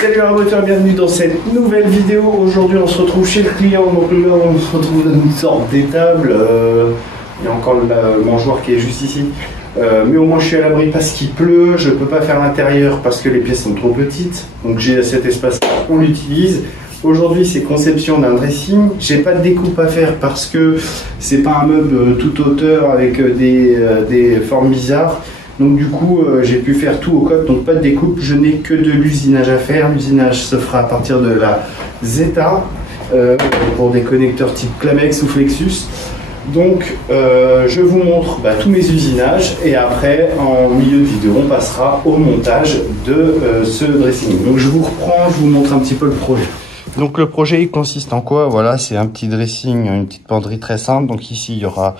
Salut les moteurs, bienvenue dans cette nouvelle vidéo. Aujourd'hui on se retrouve chez le client, donc là on se retrouve dans une sorte d'étable. Il y a encore le mangeoire qui est juste ici. Mais au moins je suis à l'abri parce qu'il pleut, je ne peux pas faire l'intérieur parce que les pièces sont trop petites. Donc j'ai cet espace, on l'utilise. Aujourd'hui c'est conception d'un dressing. J'ai pas de découpe à faire parce que c'est pas un meuble toute hauteur avec des formes bizarres. Donc du coup, j'ai pu faire tout au code, donc pas de découpe. Je n'ai que de l'usinage à faire. L'usinage se fera à partir de la Zeta pour des connecteurs type Clamex ou Flexus. Donc je vous montre tous mes usinages et après, en milieu de vidéo, on passera au montage de ce dressing. Donc je vous reprends, je vous montre un petit peu le projet. Donc le projet il consiste en quoi? Voilà, c'est un petit dressing, une petite penderie très simple. Donc ici, il y aura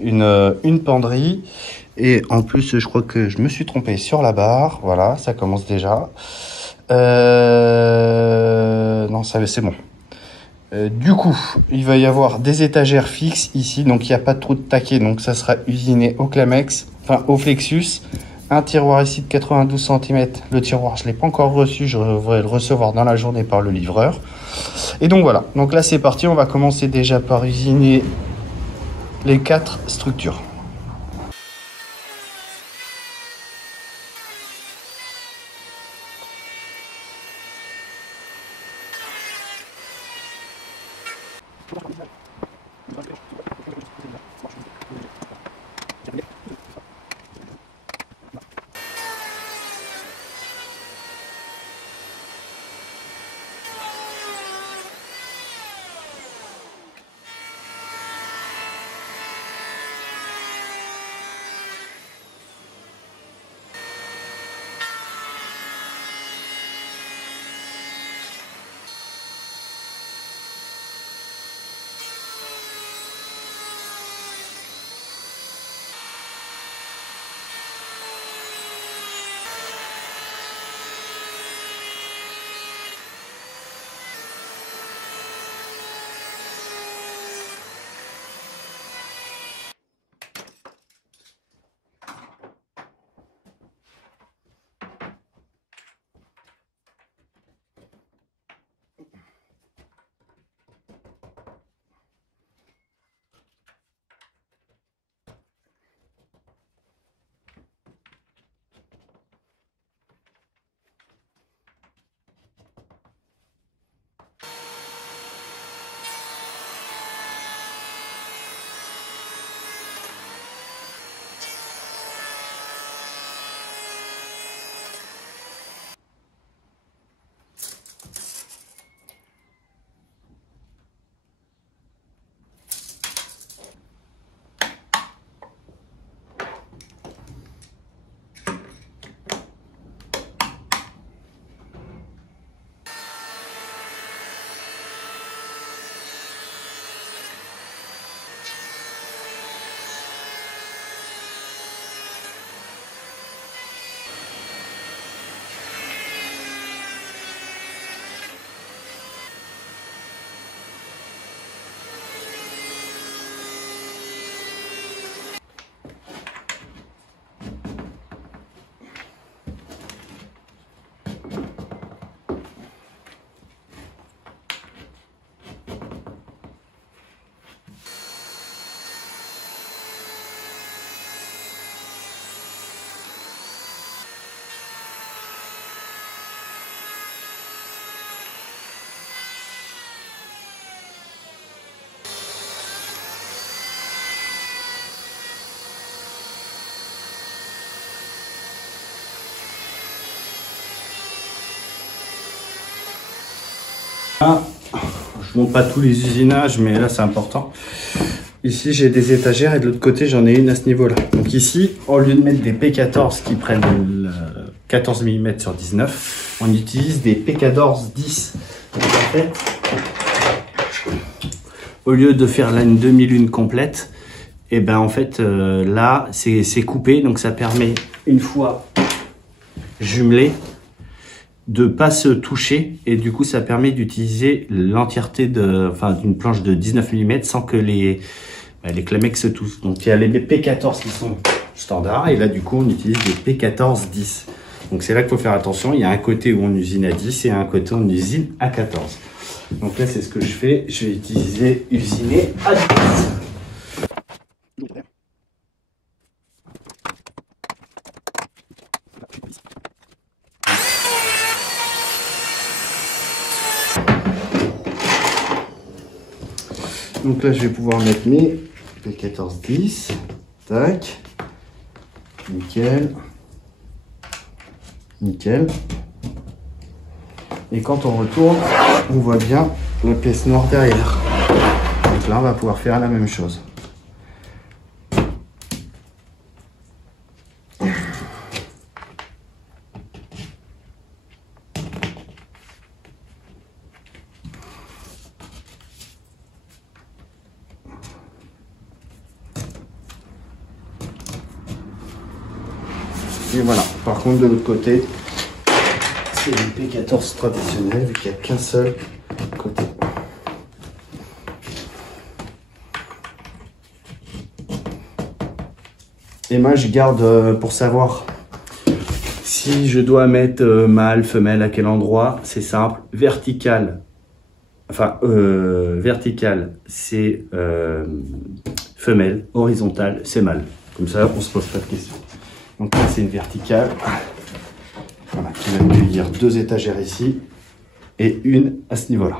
une penderie. Et en plus, je crois que je me suis trompé sur la barre. Voilà, ça commence déjà. Non, ça c'est bon. Du coup, il va y avoir des étagères fixes ici. Donc, il n'y a pas de trou de taquet. Donc, ça sera usiné au Clamex, enfin au Flexus. Un tiroir ici de 92 cm. Le tiroir, je ne l'ai pas encore reçu. Je devrais le recevoir dans la journée par le livreur. Et donc, voilà. Donc là, c'est parti. On va commencer déjà par usiner les 4 structures. Je ne montre pas tous les usinages, mais là c'est important. Ici j'ai des étagères et de l'autre côté j'en ai une à ce niveau-là. Donc ici, au lieu de mettre des P14 qui prennent 14 mm sur 19, on utilise des P14 10. Donc en fait, au lieu de faire là une demi-lune complète, et ben en fait là c'est coupé, donc ça permet une fois jumelé de pas se toucher et du coup ça permet d'utiliser l'entièreté d'une planche de 19 mm sans que les Clamex se touchent. Donc il y a les P14 qui sont standards et là du coup on utilise des P14 10. Donc c'est là qu'il faut faire attention. Il y a un côté où on usine à 10 et un côté où on usine à 14. Donc là, c'est ce que je fais. Je vais utiliser usiner à 10. Donc là, je vais pouvoir mettre mes P1410. Tac. Nickel. Nickel. Et quand on retourne, on voit bien la pièce noire derrière. Donc là, on va pouvoir faire la même chose. Et voilà. Par contre, de l'autre côté, c'est une P14 traditionnelle, vu qu'il n'y a qu'un seul côté. Et moi, je garde pour savoir si je dois mettre mâle, femelle, à quel endroit. C'est simple, vertical. Enfin, vertical, c'est femelle, horizontal, c'est mâle. Comme ça, on se pose pas de questions. Donc là, c'est une verticale. Voilà, qui va accueillir 2 étagères ici et une à ce niveau-là.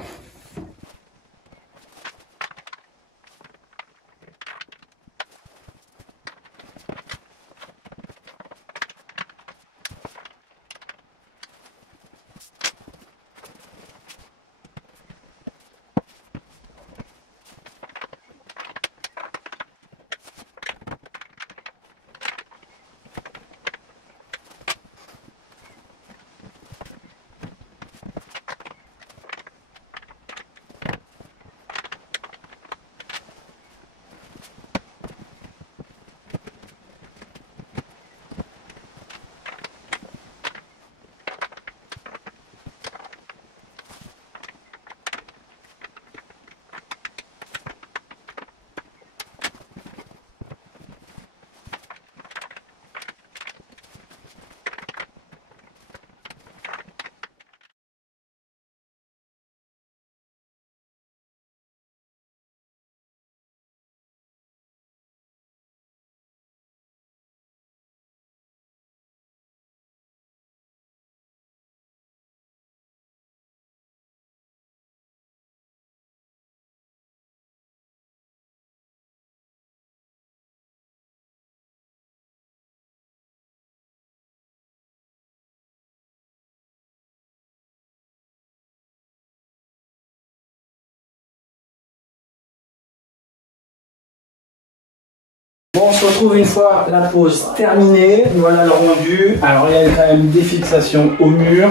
Bon, on se retrouve une fois la pause terminée. Voilà le rendu. Alors, il y a quand même des fixations au mur.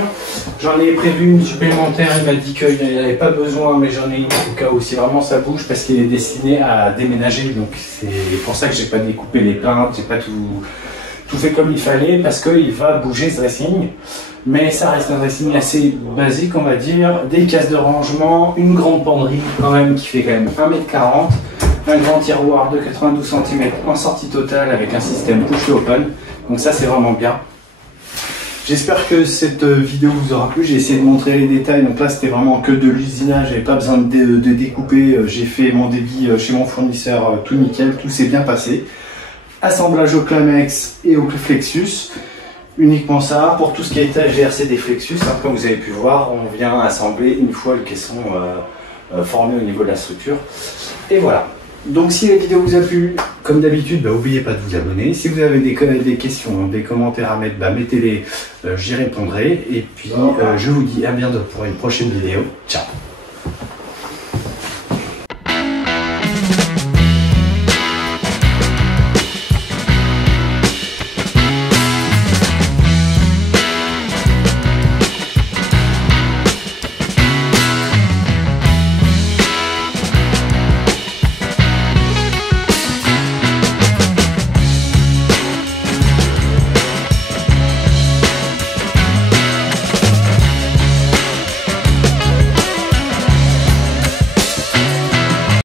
J'en ai prévu une supplémentaire. Il m'a dit qu'il n'y avait pas besoin, mais j'en ai une au cas où si vraiment ça bouge parce qu'il est destiné à déménager. Donc, c'est pour ça que j'ai pas découpé les plaintes. J'ai pas tout fait comme il fallait parce qu'il va bouger ce dressing. Mais ça reste un dressing assez basique, on va dire. Des cases de rangement, une grande penderie quand même qui fait quand même 1,40 m. Un grand tiroir de 92 cm en sortie totale avec un système push to open. Donc ça c'est vraiment bien. J'espère que cette vidéo vous aura plu. J'ai essayé de montrer les détails. Donc là c'était vraiment que de l'usinage. J'avais pas besoin de découper. J'ai fait mon débit chez mon fournisseur. Tout nickel. Tout s'est bien passé. Assemblage au Clamex et au Flexus. Uniquement ça. Pour tout ce qui est étage GRC des Flexus, hein, comme vous avez pu voir, on vient assembler une fois le caisson formé au niveau de la structure. Et voilà. Donc si la vidéo vous a plu, comme d'habitude, n'oubliez pas de vous abonner. Si vous avez des questions, des commentaires à mettre, mettez-les, j'y répondrai. Et puis je vous dis à bientôt pour une prochaine vidéo. Ciao.